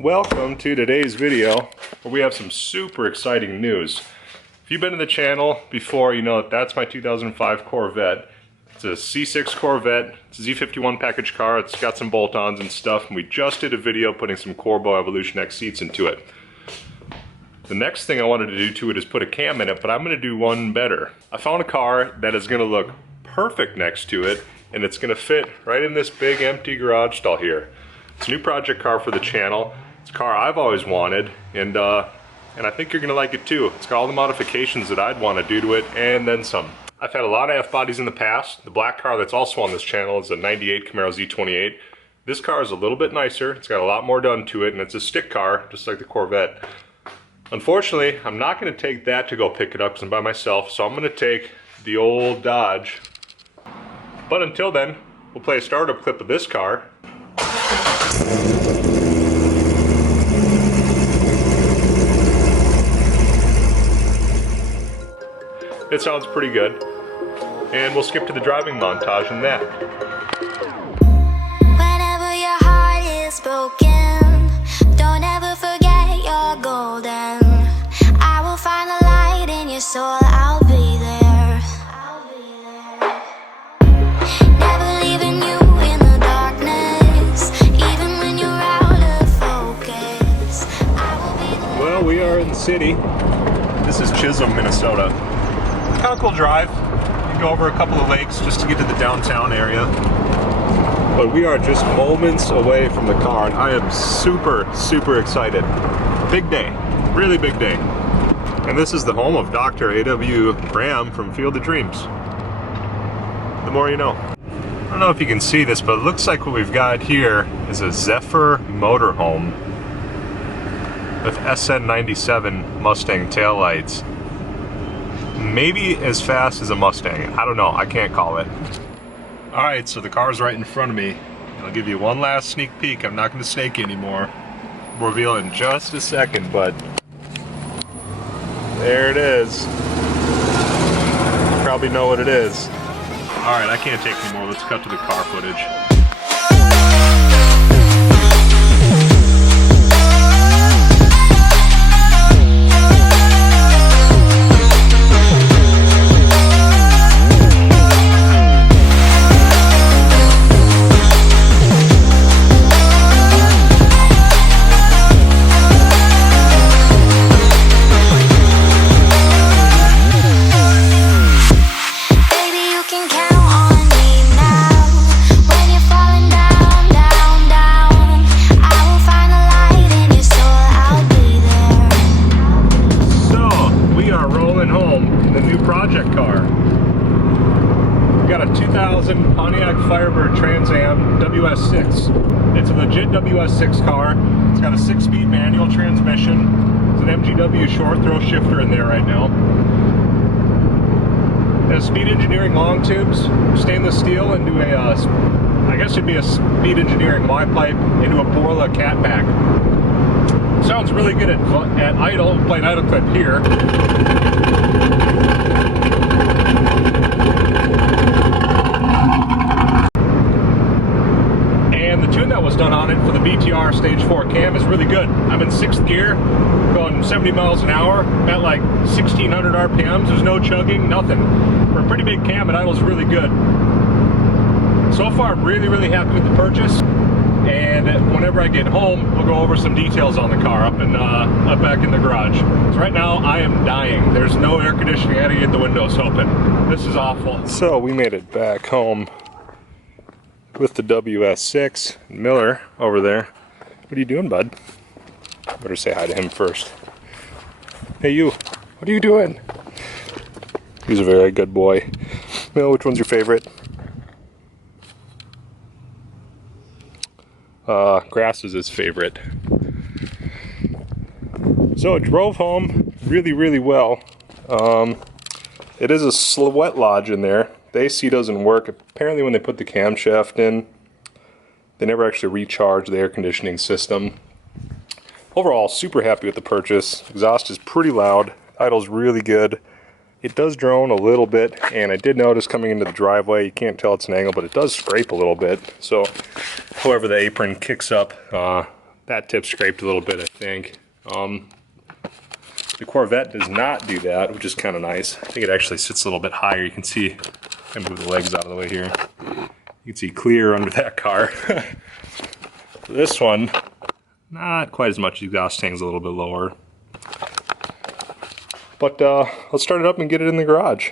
Welcome to today's video where we have some super exciting news. If you've been to the channel before, you know that's my 2005 Corvette. It's a C6 Corvette. It's a Z51 package car. It's got some bolt-ons and stuff, and we just did a video putting some Corbeau Evolution X seats into it. The next thing I wanted to do to it is put a cam in it, but I'm going to do one better. I found a car that is going to look perfect next to it, and it's going to fit right in this big empty garage stall here. It's a new project car for the channel. It's a car I've always wanted, and I think you're going to like it too. It's got all the modifications that I'd want to do to it, and then some. I've had a lot of F-bodies in the past. The black car that's also on this channel is a 98 Camaro Z28. This car is a little bit nicer. It's got a lot more done to it, and it's a stick car, just like the Corvette. Unfortunately, I'm not going to take that to go pick it up because I'm by myself, so I'm going to take the old Dodge. But until then, we'll play a startup clip of this car. It sounds pretty good, and we'll skip to the driving montage in that. Whenever your heart is broken, don't ever forget you're golden. I will find the light in your soul, I'll be there. Never leaving you in the darkness, even when you're out of focus. I will be there. Well, we are in the city. This is Chisholm, Minnesota. Kind of cool drive. You go over a couple of lakes just to get to the downtown area. But we are just moments away from the car, and I am super, super excited. Big day, really big day. And this is the home of Dr. A.W. Graham from Field of Dreams. The more you know. I don't know if you can see this, but it looks like what we've got here is a Zephyr motorhome with SN97 Mustang taillights. Maybe as fast as a Mustang. I don't know, I can't call it. Alright, so the car's right in front of me. I'll give you one last sneak peek. I'm not going to snake you anymore. We'll reveal in just a second, but there it is. You probably know what it is. Alright, I can't take anymore. Let's cut to the car footage. Pontiac Trans Am WS6. It's a legit WS6 car. It's got a 6-speed manual transmission. It's an MGW short throw shifter in there right now. It has speed engineering long tubes, stainless steel into a, I guess it'd be a speed engineering Y pipe into a Borla Catback. Sounds really good at idle. We'll play an idle clip here. Was done on it for the BTR Stage 4 cam is really good. I'm in 6th gear, going 70 miles an hour, at like 1600 RPMs. There's no chugging, nothing. For a pretty big cam, it idles really good. So far, I'm really, really happy with the purchase. And whenever I get home, we'll go over some details on the car up back in the garage. So right now, I am dying. There's no air conditioning. I had to get the windows open. This is awful. So we made it back home with the WS6. Miller over there. What are you doing, bud? Better say hi to him first. Hey you, what are you doing? He's a very good boy. Miller, which one's your favorite? Grass is his favorite. So it drove home really, really well. It is a sweat lodge in there. The AC doesn't work. Apparently when they put the camshaft in, they never actually recharged the air conditioning system. Overall, super happy with the purchase. Exhaust is pretty loud. Idle's really good. It does drone a little bit, and I did notice coming into the driveway, you can't tell it's an angle, but it does scrape a little bit. So, however the apron kicks up, that tip scraped a little bit, I think. The Corvette does not do that, which is kind of nice. I think it actually sits a little bit higher. You can see, I'm gonna move the legs out of the way here. You can see clear under that car. This one, not quite as much. The exhaust tank's a little bit lower. But let's start it up and get it in the garage.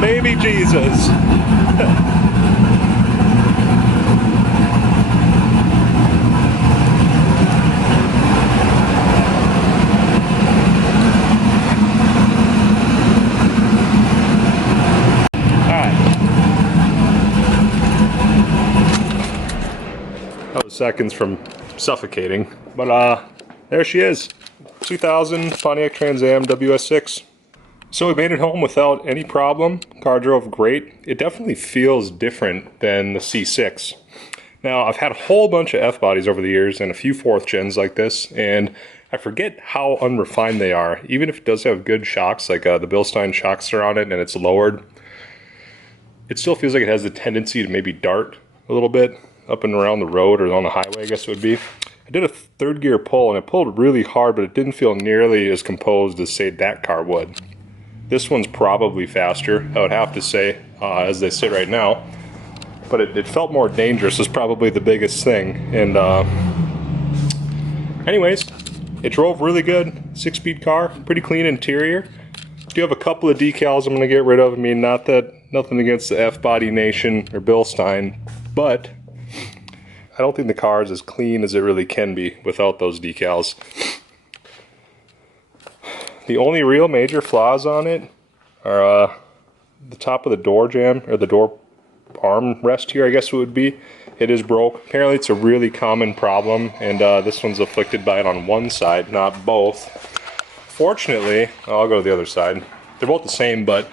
Baby Jesus. That was seconds from suffocating, but there she is. 2000 Pontiac Trans Am WS6. So we made it home without any problem. Car drove great. It definitely feels different than the C6. Now, I've had a whole bunch of F-bodies over the years and a few 4th gens like this, and I forget how unrefined they are. Even if it does have good shocks, like the Bilstein shocks are on it and it's lowered, it still feels like it has the tendency to maybe dart a little bit up and around the road or on the highway, I guess it would be. I did a 3rd gear pull and it pulled really hard, but it didn't feel nearly as composed as, say, that car would. This one's probably faster, I would have to say, as they sit right now. But it felt more dangerous is probably the biggest thing. And anyways, it drove really good. 6-speed car, pretty clean interior. Do have a couple of decals I'm gonna get rid of. I mean, nothing against the F-body nation or Bilstein, but I don't think the car is as clean as it really can be without those decals. The only real major flaws on it are the top of the door jamb, or the door arm rest here, I guess it would be. It is broke. Apparently it's a really common problem, and this one's afflicted by it on one side, not both. Fortunately, I'll go to the other side. They're both the same, but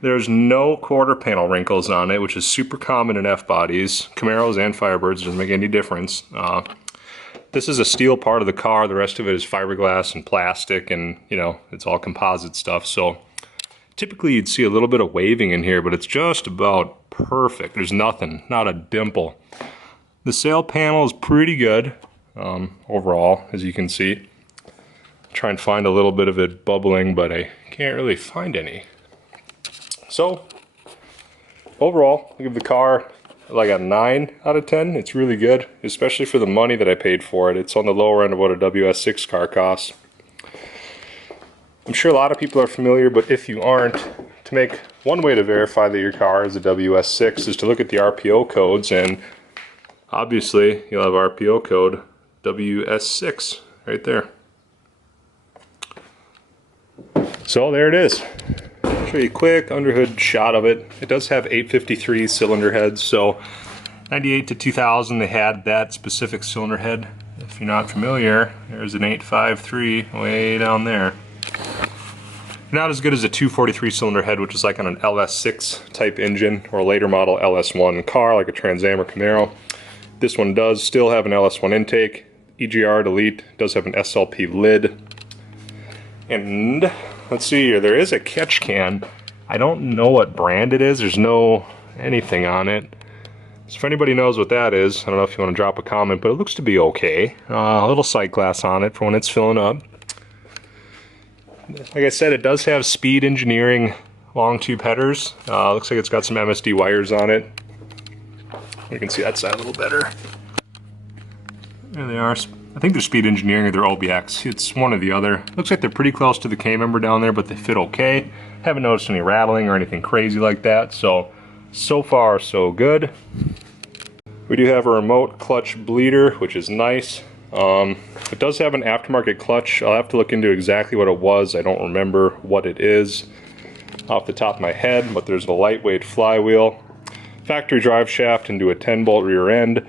there's no quarter panel wrinkles on it, which is super common in F-bodies. Camaros and Firebirds, doesn't make any difference. This is a steel part of the car. The rest of it is fiberglass and plastic, and you know, it's all composite stuff. So typically you'd see a little bit of waving in here, but it's just about perfect. There's nothing, not a dimple. The sail panel is pretty good overall, as you can see. Try and find a little bit of it bubbling, but I can't really find any. So overall, I give the car like a 9 out of 10. It's really good, especially for the money that I paid for it. It's on the lower end of what a WS6 car costs. I'm sure a lot of people are familiar, but if you aren't, to make one way to verify that your car is a WS6 is to look at the RPO codes, and obviously you'll have RPO code WS6 right there. So there it is. Show you a quick underhood shot of it. It does have 853 cylinder heads, so 98 to 2000 they had that specific cylinder head. If you're not familiar, there's an 853 way down there. Not as good as a 243 cylinder head, which is like on an LS6 type engine or a later model LS1 car like a Trans Am or Camaro. This one does still have an LS1 intake. EGR Delete does have an SLP Lid. And let's see here, there is a catch can. I don't know what brand it is. There's no anything on it. So if anybody knows what that is, I don't know if you want to drop a comment, but it looks to be okay. A little sight glass on it for when it's filling up. Like I said, it does have speed Engineering Longtube Headers. Looks like it's got some MSD wires on it. You can see that side a little better. There they are. I think they're Speed Engineering or they're OBX. It's one or the other. Looks like they're pretty close to the K-member down there, but they fit okay. Haven't noticed any rattling or anything crazy like that, so far so good. We do have a remote clutch bleeder, which is nice. It does have an aftermarket clutch. I'll have to look into exactly what it was. I don't remember what it is off the top of my head, but there's a lightweight flywheel, factory drive shaft into a 10-bolt rear end,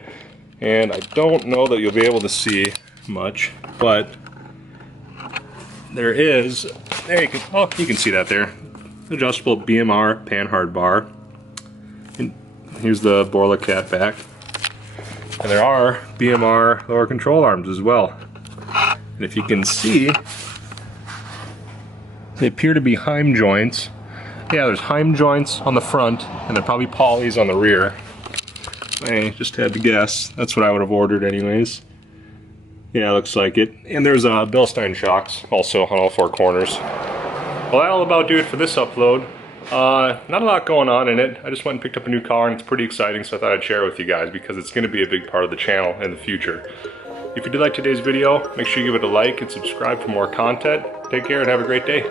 and I don't know that you'll be able to see much, but there is, there you can see that there, adjustable BMR Panhard bar. And here's the Borla Catback. And there are BMR lower control arms as well. And if you can see, they appear to be Heim joints. Yeah, there's Heim joints on the front, and they're probably polys on the rear. I just had to guess. That's what I would have ordered anyways. Yeah, looks like it. And there's Bilstein shocks also on all four corners. Well, that'll about do it for this upload. Not a lot going on in it. I just went and picked up a new car, and it's pretty exciting, so I thought I'd share it with you guys because it's going to be a big part of the channel in the future. If you did like today's video, make sure you give it a like and subscribe for more content. Take care and have a great day.